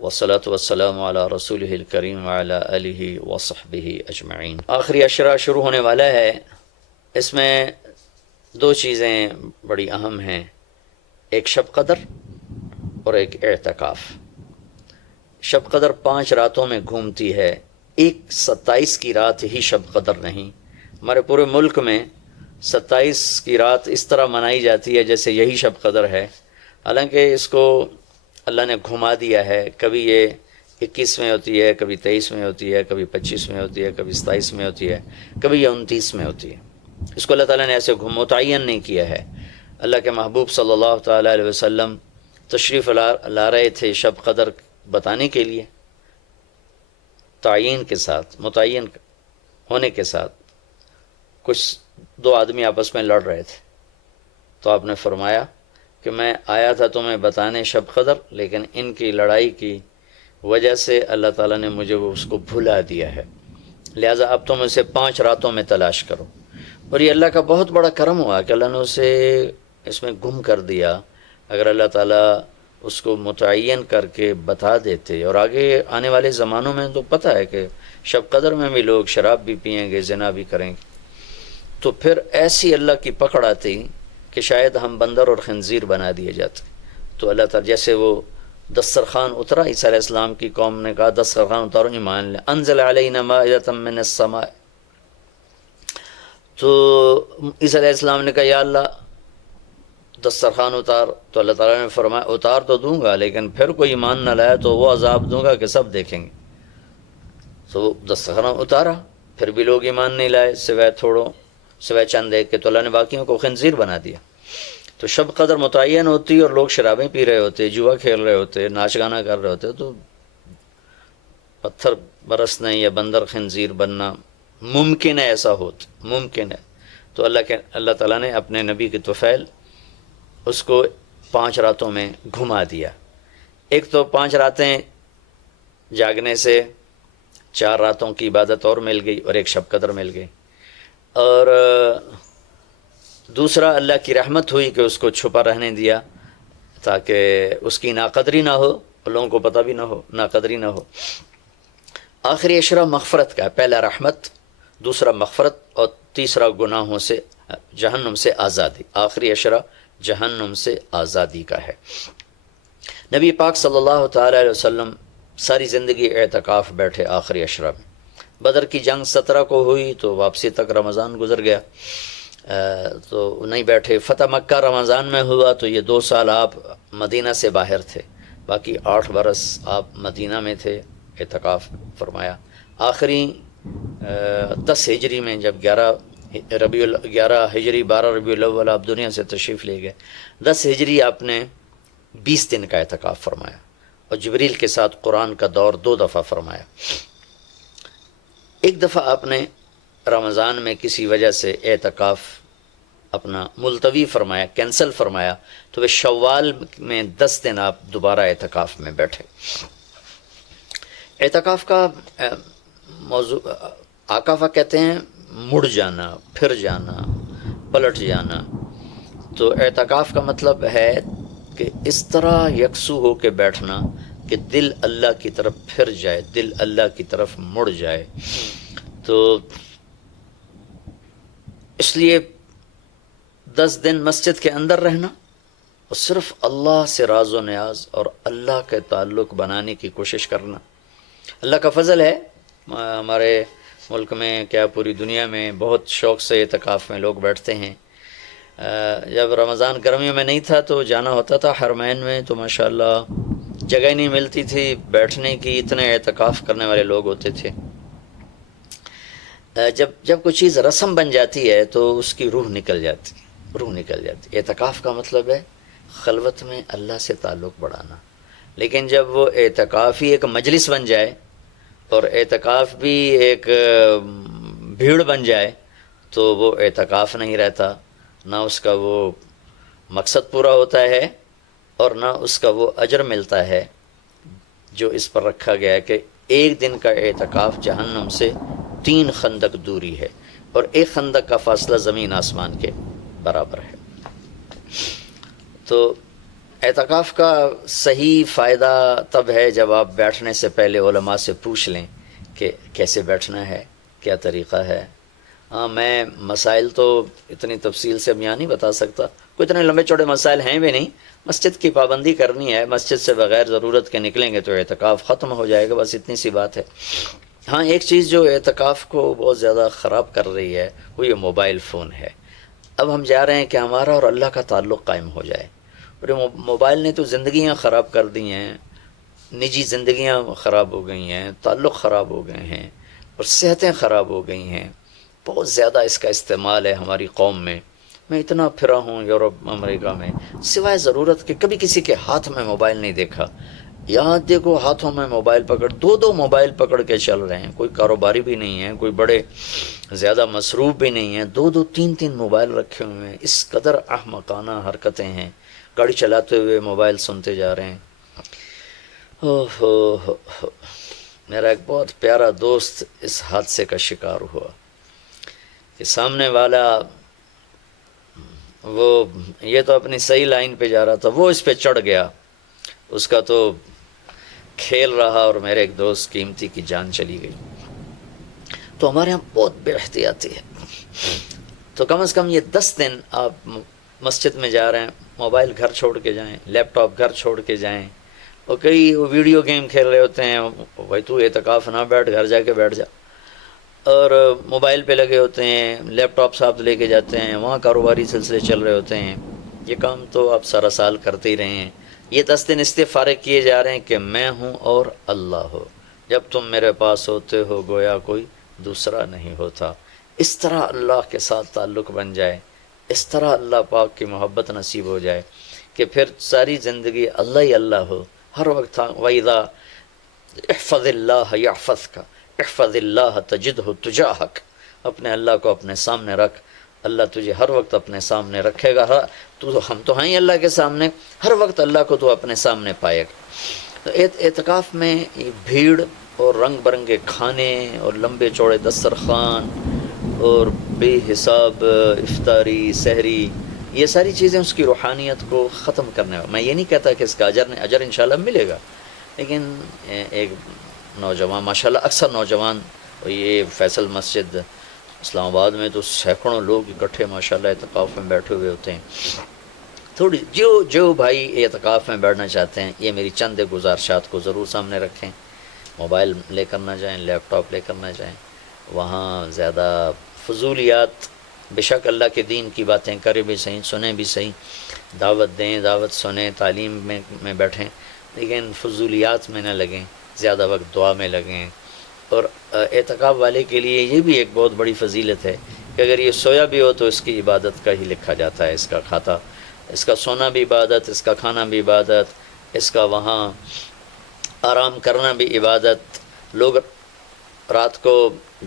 والصلاة والسلام علی رسولہ الکریم وعلی آلہ وصحبہ اجمعین۔ آخری عشرہ شروع ہونے والا ہے، اس میں دو چیزیں بڑی اہم ہیں، ایک شب قدر اور ایک اعتکاف۔ شب قدر 5 راتوں میں گھومتی ہے، ایک 27 کی رات ہی شب قدر نہیں۔ ہمارے پورے ملک میں 27 کی رات اس طرح منائی جاتی ہے جیسے یہی شب قدر ہے، حالانکہ اس کو اللہ نے گھما دیا ہے۔ کبھی یہ 21 میں ہوتی ہے، کبھی 23 میں ہوتی ہے، کبھی 25 میں ہوتی ہے، کبھی 27 میں ہوتی ہے، کبھی یہ 29 میں ہوتی ہے۔ اس کو اللہ تعالیٰ نے ایسے متعین نہیں کیا ہے۔ اللہ کے محبوب صلی اللہ تعالیٰ علیہ وسلم تشریف لا رہے تھے شب قدر بتانے کے لیے، تعین کے ساتھ، متعین ہونے کے ساتھ۔ کچھ 2 آدمی آپس میں لڑ رہے تھے، تو آپ نے فرمایا کہ میں آیا تھا تمہیں بتانے شب قدر، لیکن ان کی لڑائی کی وجہ سے اللہ تعالیٰ نے مجھے اس کو بھلا دیا ہے، لہٰذا اب تم اسے 5 راتوں میں تلاش کرو۔ اور یہ اللہ کا بہت بڑا کرم ہوا کہ اللہ نے اسے اس میں گم کر دیا۔ اگر اللہ تعالیٰ اس کو متعین کر کے بتا دیتے، اور آگے آنے والے زمانوں میں تو پتہ ہے کہ شب قدر میں بھی لوگ شراب بھی پئیں گے، زنا بھی کریں گے، تو پھر ایسی اللہ کی پکڑ آتی کہ شاید ہم بندر اور خنزیر بنا دیے جاتے۔ تو اللہ تعالیٰ جیسے وہ دسترخوان اترا، عیسیٰ علیہ السلام کی قوم نے کہا دسترخوان اتارو ایمان لے، انزل علینا مائدۃ من السماء، تو عیسیٰ علیہ السلام نے کہا یا اللہ دسترخوان اتار، تو اللہ تعالیٰ نے فرمایا اتار تو دوں گا، لیکن پھر کوئی ایمان نہ لایا تو وہ عذاب دوں گا کہ سب دیکھیں گے۔ تو دسترخوان اتارا، پھر بھی لوگ ایمان نہیں لائے، سوائے چند ایک کے، تو اللہ نے باقیوں کو خنزیر بنا دیا۔ تو شب قدر متعین ہوتی اور لوگ شرابیں پی رہے ہوتے، جوا کھیل رہے ہوتے، ناچ گانا کر رہے ہوتے، تو پتھر برسنا یا بندر خنزیر بننا ممکن ہے، ایسا ہوتا ممکن ہے۔ تو اللہ تعالیٰ نے اپنے نبی کے طفیل اس کو 5 راتوں میں گھما دیا۔ ایک تو 5 راتیں جاگنے سے 4 راتوں کی عبادت اور مل گئی، اور ایک شب قدر مل گئی، اور دوسرا اللہ کی رحمت ہوئی کہ اس کو چھپا رہنے دیا تاکہ اس کی ناقدری نہ ہو اور لوگوں کو پتہ بھی نہ ہو، ناقدری نہ ہو۔ آخری عشرہ مغفرت کا ہے، پہلا رحمت، دوسرا مغفرت، اور تیسرا گناہوں سے، جہنم سے آزادی۔ آخری عشرہ جہنم سے آزادی کا ہے۔ نبی پاک صلی اللہ تعالی علیہ وسلم ساری زندگی اعتکاف بیٹھے آخری عشرہ میں۔ بدر کی جنگ 17 کو ہوئی تو واپسی تک رمضان گزر گیا، تو نہیں بیٹھے۔ فتح مکہ رمضان میں ہوا تو یہ 2 سال آپ مدینہ سے باہر تھے، باقی 8 برس آپ مدینہ میں تھے، اعتکاف فرمایا۔ آخری 10 ہجری میں جب 11 ہجری 12 ربیع الاول آپ دنیا سے تشریف لے گئے، 10 ہجری آپ نے 20 دن کا اعتکاف فرمایا، اور جبریل کے ساتھ قرآن کا دور 2 دفعہ فرمایا۔ ایک دفعہ آپ نے رمضان میں کسی وجہ سے اعتکاف اپنا ملتوی فرمایا، کینسل فرمایا، تو وہ شوال میں 10 دن آپ دوبارہ اعتکاف میں بیٹھے۔ اعتکاف کا موضوع عاکفہ کہتے ہیں مڑ جانا، پھر جانا، پلٹ جانا۔ تو اعتکاف کا مطلب ہے کہ اس طرح یکسو ہو کے بیٹھنا کہ دل اللہ کی طرف پھر جائے، دل اللہ کی طرف مڑ جائے۔ تو اس لیے 10 دن مسجد کے اندر رہنا اور صرف اللہ سے راز و نیاز اور اللہ کے تعلق بنانے کی کوشش کرنا۔ اللہ کا فضل ہے، ہمارے ملک میں کیا پوری دنیا میں بہت شوق سے اعتکاف میں لوگ بیٹھتے ہیں۔ جب رمضان گرمیوں میں نہیں تھا تو جانا ہوتا تھا حرمین میں، تو ماشاءاللہ جگہ نہیں ملتی تھی بیٹھنے کی، اتنے اعتکاف کرنے والے لوگ ہوتے تھے۔ جب کوئی چیز رسم بن جاتی ہے تو اس کی روح نکل جاتی۔ اعتکاف کا مطلب ہے خلوت میں اللہ سے تعلق بڑھانا، لیکن جب وہ اعتکاف ہی ایک مجلس بن جائے اور اعتکاف بھی ایک بھیڑ بن جائے تو وہ اعتکاف نہیں رہتا، نہ اس کا وہ مقصد پورا ہوتا ہے اور نہ اس کا وہ اجر ملتا ہے جو اس پر رکھا گیا ہے کہ 1 دن کا اعتکاف جہنم سے 3 خندق دوری ہے، اور 1 خندق کا فاصلہ زمین آسمان کے برابر ہے۔ تو اعتکاف کا صحیح فائدہ تب ہے جب آپ بیٹھنے سے پہلے علماء سے پوچھ لیں کہ کیسے بیٹھنا ہے، کیا طریقہ ہے۔ ہاں، میں مسائل تو اتنی تفصیل سے اب یہاں نہیں بتا سکتا، کوئی اتنے لمبے چوڑے مسائل ہیں بھی نہیں۔ مسجد کی پابندی کرنی ہے، مسجد سے بغیر ضرورت کے نکلیں گے تو اعتکاف ختم ہو جائے گا، بس اتنی سی بات ہے۔ ہاں، ایک چیز جو اعتکاف کو بہت زیادہ خراب کر رہی ہے وہ یہ موبائل فون ہے۔ اب ہم چاہ رہے ہیں کہ ہمارا اور اللہ کا تعلق قائم ہو جائے، اور موبائل نے تو زندگیاں خراب کر دی ہیں، نجی زندگیاں خراب ہو گئی ہیں، تعلق خراب ہو گئے ہیں، اور صحتیں خراب ہو گئی ہیں۔ بہت زیادہ اس کا استعمال ہے ہماری قوم میں۔ میں اتنا پھرا ہوں یورپ امریکہ میں، سوائے ضرورت کہ کبھی کسی کے ہاتھ میں موبائل نہیں دیکھا۔ یہاں دیکھو ہاتھوں میں موبائل پکڑ، دو موبائل پکڑ کے چل رہے ہیں، کوئی کاروباری بھی نہیں ہے، کوئی بڑے زیادہ مصروف بھی نہیں ہیں، دو تین موبائل رکھے ہوئے ہیں۔ اس قدر احمقانہ حرکتیں ہیں، گاڑی چلاتے ہوئے موبائل سنتے جا رہے ہیں۔ اوہ، میرا ایک بہت پیارا دوست اس حادثے کا شکار ہوا کہ سامنے والا وہ یہ تو اپنی صحیح لائن پہ جا رہا تھا، وہ اس پہ چڑھ گیا، اس کا تو کھیل رہا، اور میرے ایک دوست قیمتی کی جان چلی گئی۔ تو ہمارے یہاں بہت بے احتیاطی ہے۔ تو کم از کم یہ 10 دن آپ مسجد میں جا رہے ہیں، موبائل گھر چھوڑ کے جائیں، لیپ ٹاپ گھر چھوڑ کے جائیں، اور کئی ویڈیو گیم کھیل رہے ہوتے ہیں، بھائی تو اعتکاف نہ بیٹھ، گھر جا کے بیٹھ جا، اور موبائل پہ لگے ہوتے ہیں، لیپ ٹاپ ساتھ لے کے جاتے ہیں، وہاں کاروباری سلسلے چل رہے ہوتے ہیں۔ یہ کام تو آپ سارا سال کرتے ہی رہے ہیں۔ یہ 10 دن اس لیے فارغ کیے جا رہے ہیں کہ میں ہوں اور اللہ ہو، جب تم میرے پاس ہوتے ہو گویا کوئی دوسرا نہیں ہوتا۔ اس طرح اللہ کے ساتھ تعلق بن جائے، اس طرح اللہ پاک کی محبت نصیب ہو جائے کہ پھر ساری زندگی اللہ ہی اللہ ہو، ہر وقت۔ وَإِذَا احفظ اللہ یحفظک، احفظ اللہ تجدہ تجاہک، اپنے اللہ کو اپنے سامنے رکھ، اللہ تجھے ہر وقت اپنے سامنے رکھے گا۔ ہم تو ہیں ہی اللہ کے سامنے، ہر وقت اللہ کو تو اپنے سامنے پائے گا۔ تو اعتکاف میں بھیڑ اور رنگ برنگے کھانے اور لمبے چوڑے دسترخوان اور بے حساب افطاری سحری، یہ ساری چیزیں اس کی روحانیت کو ختم کرنے میں یہ نہیں کہتا کہ اس کا اجر انشاءاللہ ملے گا، لیکن ایک نوجوان ماشاءاللہ اکثر نوجوان، یہ فیصل مسجد اسلام آباد میں تو سینکڑوں لوگ اکٹھے ماشاءاللہ اعتکاف میں بیٹھے ہوئے ہوتے ہیں۔ تھوڑی جو بھائی اعتکاف میں بیٹھنا چاہتے ہیں، یہ میری چند گزارشات کو ضرور سامنے رکھیں۔ موبائل لے کر نہ جائیں، لیپ ٹاپ لے کر نہ جائیں، وہاں زیادہ فضولیات، بے شک اللہ کے دین کی باتیں کریں بھی صحیح، سنیں بھی صحیح، دعوت دیں، دعوت سنیں، تعلیم میں بیٹھیں، لیکن فضولیات میں نہ لگیں، زیادہ وقت دعا میں لگیں۔ اور اعتکاف والے کے لیے یہ بھی ایک بہت بڑی فضیلت ہے کہ اگر یہ سویا بھی ہو تو اس کی عبادت کا ہی لکھا جاتا ہے، اس کا کھاتا، اس کا سونا بھی عبادت، اس کا کھانا بھی عبادت، اس کا وہاں آرام کرنا بھی عبادت۔ لوگ رات کو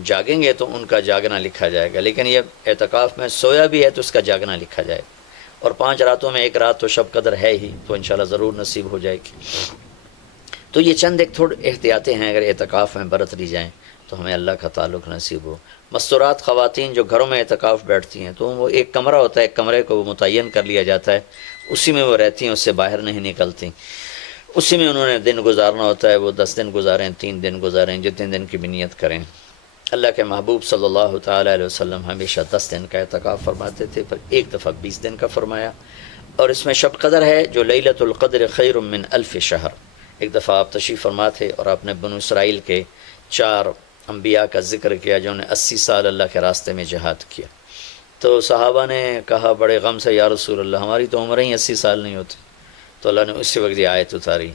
جاگیں گے تو ان کا جاگنا لکھا جائے گا، لیکن یہ اعتکاف میں سویا بھی ہے تو اس کا جاگنا لکھا جائے گا۔ اور 5 راتوں میں 1 رات تو شب قدر ہے ہی، تو انشاءاللہ ضرور نصیب ہو جائے گی۔ تو یہ چند ایک تھوڑے احتیاطیں ہیں، اگر اعتکاف میں برت لی جائیں تو ہمیں اللہ کا تعلق نصیب ہو۔ مستورات خواتین جو گھروں میں اعتکاف بیٹھتی ہیں تو وہ ایک کمرہ ہوتا ہے، ایک کمرے کو متعین کر لیا جاتا ہے، اسی میں وہ رہتی ہیں، اس سے باہر نہیں نکلتی، اسی میں انہوں نے دن گزارنا ہوتا ہے۔ وہ 10 دن گزاریں، 3 دن گزاریں، جتنے دن کی بھی نیت کریں۔ اللہ کے محبوب صلی اللہ تعالیٰ علیہ وسلم ہمیشہ 10 دن کا اعتکاف فرماتے تھے، پھر ایک دفعہ 20 دن کا فرمایا۔ اور اس میں شب قدر ہے جو لیلۃ القدر خیر من 1000 شہر۔ ایک دفعہ آپ تشریف فرما تھے اور آپ نے بنو اسرائیل کے 4 انبیاء کا ذکر کیا جنہوں نے 80 سال اللہ کے راستے میں جہاد کیا۔ تو صحابہ نے کہا بڑے غم سے، یا رسول اللہ ہماری تو عمریں ہی 80 سال نہیں ہوتی۔ تو اللہ نے اسی وقت یہ آیت اتاری،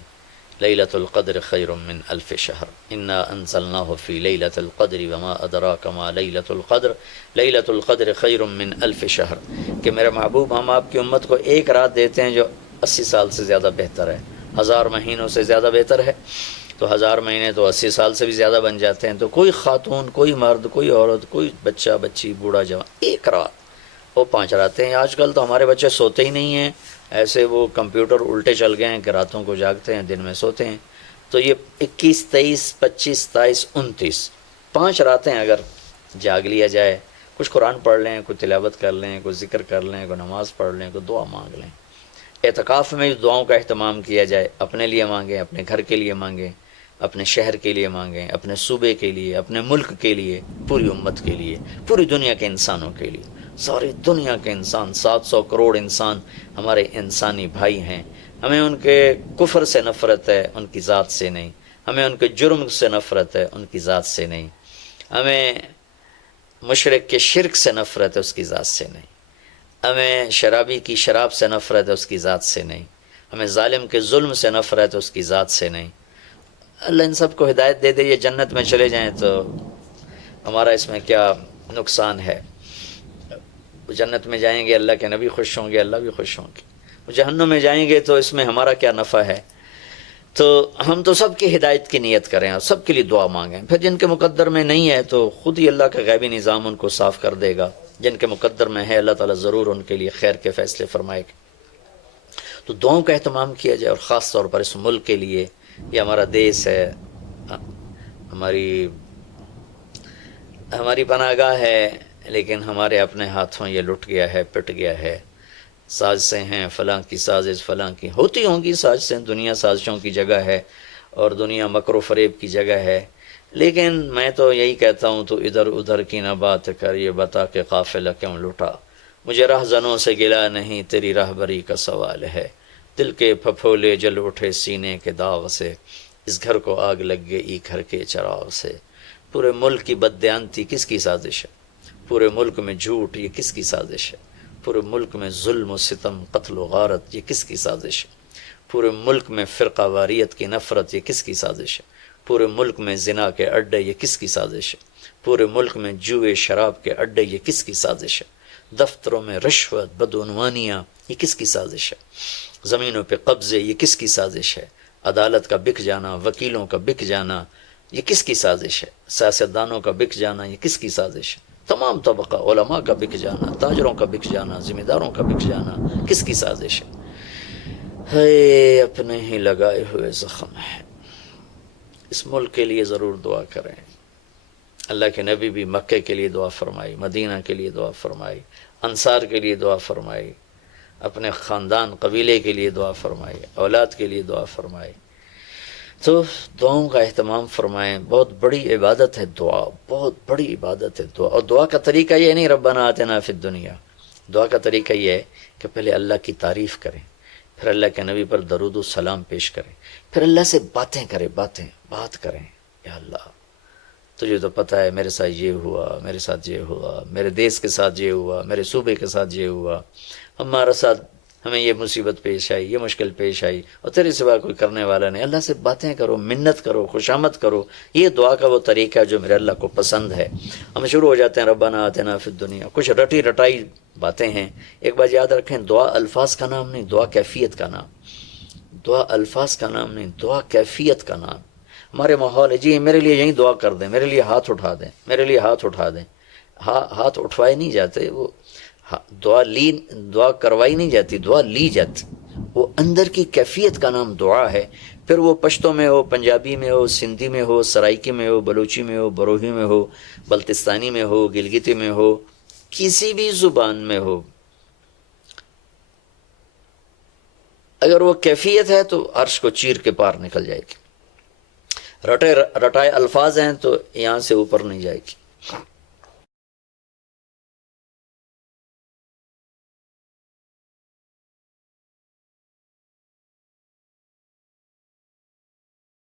لیلۃ القدر خیر من 1000 شہر، انا انزلناہ فی لیلۃ القدر وما ادراک ما لیلۃ القدر، لیلۃ القدر خیر من 1000 شہر، کہ میرے محبوب ہم آپ کی امت کو ایک رات دیتے ہیں جو 80 سال سے زیادہ بہتر ہے، 1000 مہینوں سے زیادہ بہتر ہے۔ تو 1000 مہینے تو 80 سال سے بھی زیادہ بن جاتے ہیں۔ تو کوئی خاتون، کوئی مرد، کوئی عورت، کوئی بچہ بچی، بوڑھا جوان، ایک رات، وہ 5 راتیں ہیں۔ آج کل تو ہمارے بچے سوتے ہی نہیں ہیں، ایسے وہ کمپیوٹر الٹے چل گئے ہیں کہ راتوں کو جاگتے ہیں، دن میں سوتے ہیں۔ تو یہ 21، 23، 25، 27، 29 5 راتیں اگر جاگ لیا جائے، کچھ قرآن پڑھ لیں، کوئی تلاوت کر لیں، کوئی ذکر کر لیں، کوئی نماز پڑھ لیں، کوئی دعا مانگ لیں، اعتکاف میں دعاؤں کا اہتمام کیا جائے، اپنے لیے مانگیں، اپنے گھر کے لیے مانگیں، اپنے شہر کے لیے مانگیں، اپنے صوبے کے لیے، اپنے ملک کے لیے، پوری امت کے لیے، پوری دنیا کے انسانوں کے لیے. ساری دنیا کے انسان، 700 کروڑ انسان ہمارے انسانی بھائی ہیں. ہمیں ان کے کفر سے نفرت ہے، ان کی ذات سے نہیں. ہمیں ان کے جرم سے نفرت ہے، ان کی ذات سے نہیں. ہمیں مشرک کے شرک سے نفرت ہے، اس کی ذات سے نہیں. ہمیں شرابی کی شراب سے نفرت ہے، اس کی ذات سے نہیں. ہمیں ظالم کے ظلم سے نفرت ہے، اس کی ذات سے نہیں. اللہ ان سب کو ہدایت دے دے، یہ جنت میں چلے جائیں تو ہمارا اس میں کیا نقصان ہے؟ جنت میں جائیں گے، اللہ کے نبی خوش ہوں گے، اللہ بھی خوش ہوں گے. جہنم میں جائیں گے تو اس میں ہمارا کیا نفع ہے؟ تو ہم تو سب کی ہدایت کی نیت کریں اور سب کے لیے دعا مانگیں. پھر جن کے مقدر میں نہیں ہے تو خود ہی اللہ کا غیبی نظام ان کو صاف کر دے گا. جن کے مقدر میں ہے، اللہ تعالیٰ ضرور ان کے لیے خیر کے فیصلے فرمائے گا. تو دعاؤں کا اہتمام کیا جائے، اور خاص طور پر اس ملک کے لیے. یہ ہمارا دیس ہے، ہماری پناہ گاہ ہے، لیکن ہمارے اپنے ہاتھوں یہ لٹ گیا ہے، پٹ گیا ہے. سازشیں ہیں، فلاں کی سازش، فلاں کی ہوتی ہوں گی سازشیں. دنیا سازشوں کی جگہ ہے اور دنیا مکر و فریب کی جگہ ہے. لیکن میں تو یہی کہتا ہوں، تو ادھر ادھر کی نہ بات کر، یہ بتا کہ قافلہ کیوں لٹا. مجھے رہزنوں سے گلا نہیں، تیری راہبری کا سوال ہے. دل کے پھپھولے جل اٹھے سینے کے داغ سے، اس گھر کو آگ لگ گئی گھر کے چراغ سے. پورے ملک کی بددیانتی کس کی سازش ہے؟ پورے ملک میں جھوٹ، یہ کس کی سازش ہے؟ پورے ملک میں ظلم و ستم، قتل و غارت، یہ کس کی سازش ہے؟ پورے ملک میں فرقہ واریت کی نفرت، یہ کس کی سازش ہے؟ پورے ملک میں زنا کے اڈے، یہ کس کی سازش ہے؟ پورے ملک میں جوئے شراب کے اڈے، یہ کس کی سازش ہے؟ دفتروں میں رشوت، بدعنوانیاں، یہ کس کی سازش ہے؟ زمینوں پہ قبضے، یہ کس کی سازش ہے؟ عدالت کا بک جانا، وکیلوں کا بک جانا، یہ کس کی سازش ہے؟ سیاستدانوں کا بک جانا، یہ کس کی سازش ہے؟ تمام طبقہ، علماء کا بک جانا، تاجروں کا بک جانا، ذمہ داروں کا بک جانا، کس کی سازش ہے؟ ہے اپنے ہی لگائے ہوئے زخم ہے. اس ملک کے لیے ضرور دعا کریں. اللہ کے نبی بھی مکے کے لیے دعا فرمائی، مدینہ کے لیے دعا فرمائی، انصار کے لیے دعا فرمائی، اپنے خاندان قبیلے کے لیے دعا فرمائی، اولاد کے لیے دعا فرمائی. تو دعاؤں کا اہتمام فرمائیں. بہت بڑی عبادت ہے دعا، بہت بڑی عبادت ہے دعا. اور دعا کا طریقہ یہ نہیں ربنا آتنا فی الدنیا. دعا کا طریقہ یہ ہے کہ پہلے اللہ کی تعریف کریں، پھر اللہ کے نبی پر درود و سلام پیش کریں، پھر اللہ سے بات کریں. یا اللہ تجھے تو پتہ ہے میرے ساتھ یہ ہوا، میرے ساتھ یہ ہوا، میرے دیس کے ساتھ یہ ہوا، میرے صوبے کے ساتھ یہ ہوا، ہمارا ساتھ ہمیں یہ مصیبت پیش آئی، یہ مشکل پیش آئی، اور تیرے سوا کوئی کرنے والا نہیں. اللہ سے باتیں کرو، منت کرو، خوشامد کرو. یہ دعا کا وہ طریقہ ہے جو میرے اللہ کو پسند ہے. ہم شروع ہو جاتے ہیں ربنا آتنا فی الدنیا، کچھ رٹی رٹائی باتیں ہیں. ایک بات یاد رکھیں، دعا الفاظ کا نام نہیں، دعا کیفیت کا نام. دعا الفاظ کا نام نہیں، دعا کیفیت کا نام. ہمارے ماحول ہے جی میرے لیے یہیں دعا کر دیں، میرے لیے ہاتھ اٹھا دیں، میرے لیے ہاتھ اٹھا دیں. ہاتھ اٹھوائے نہیں جاتے، وہ دعا کروائی نہیں جاتی، دعا لی جاتی. وہ اندر کی کیفیت کا نام دعا ہے. پھر وہ پشتو میں ہو، پنجابی میں ہو، سندھی میں ہو، سرائکی میں ہو، بلوچی میں ہو، بروہی میں ہو، بلتستانی میں ہو، گلگتی میں ہو، کسی بھی زبان میں ہو، اگر وہ کیفیت ہے تو عرش کو چیر کے پار نکل جائے گی. رٹائے الفاظ ہیں تو یہاں سے اوپر نہیں جائے گی.